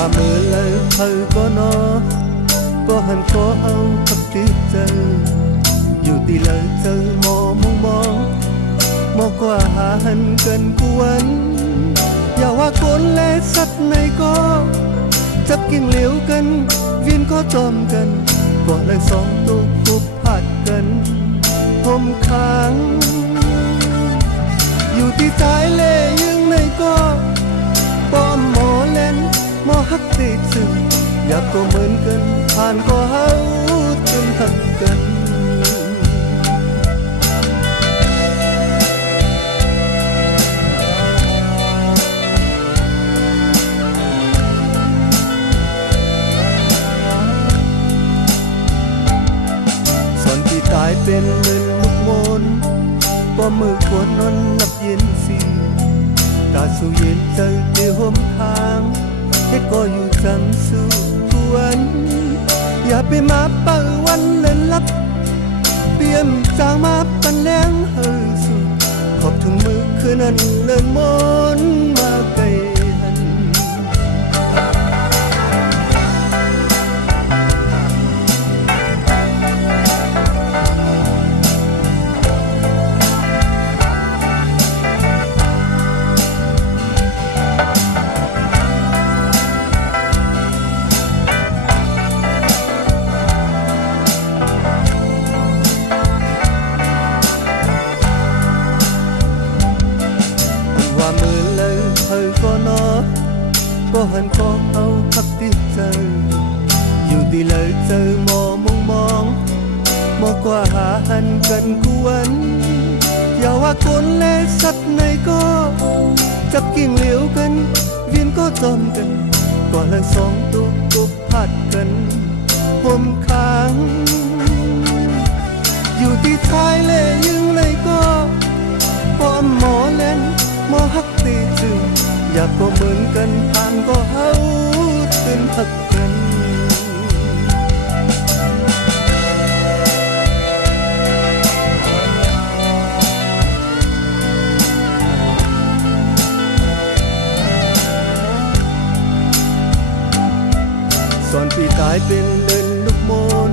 ว่ามือเลยเธอก็นอก็หันขอเอาทับที่เจออยู่ที่เลยเจอมองกว่าหาหันกันกวนอย่าว่าคนและสัตว์ในก็จับกิ่งเหลียวกันวินก็จอมกันก่อนเลยสองตัวกุบผัดกันผมค้างอยู่ที่ใจเล่ยังในก็ป้อมหมอเล่นหมอฮักติดซึ่งอยากก็เหมือนกันผ่านก็เฮาจนทักกันตายเป็นเลือนลูกมนป้อมือควรนอนหลับเย็นสีตาสู่เย็นใจเดียวห่มค้างเฮ็ดก็อยู่จังสู่ทวนอย่าไปมาเปิดวันเล่นลับเตรียมจางมาปันแรงเฮอสู่ขอบถึงมือคืนนั้นเล่นมนมาไกลหันมือเลยเธอก็นอก็หันขอเอาพักติดเจออยู่ที่เลยเจอมองกว่าหาหันกันกวนอย่าว่าคนและสัตว์ในก็จับกิ่งเหลียวกันวินก็จอมกันก่อนเลยสองตัวกุบผัดกันผมค้างอยู่ที่ชายเล่ยังในก็ป้อมหมอเล่นมอฮักตีจึงอยากก็เหมือนกันผ่านก็เฮาตื่นหักกันสอนพี่ตายเป็นเล่นลูกมน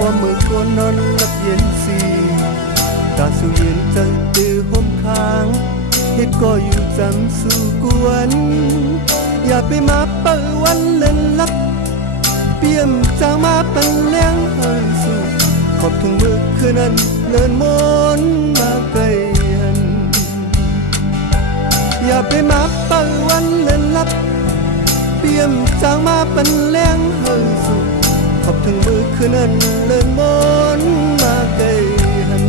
ว่ามือคนนอนหลับเย็นสีตาสู่เย็นใจตื้อห่มค้างเฮ็ดก็อยู่จังสู่กวนอย่าไปมาเปิดวันเล่นลับเปี่ยมจางมาเป็นแรงเฮอสู่ขอบถึงมือคืนนั้นเลินมนมาไกลหันอย่าไปมาเปิดวันเล่นลับเปี่ยมจางมาเป็นแรงเฮอสู่ขอบถึงมือคืนนั้นเลินมนมาไกลหัน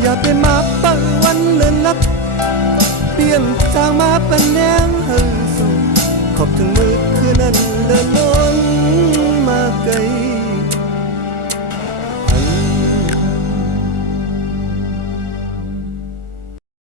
อย่าไปมาเปิดวันเล่นลับเปี่ยมจางมาเป็นแรงเฮอสู่ขอบถึงมือคืนนั้นเลิน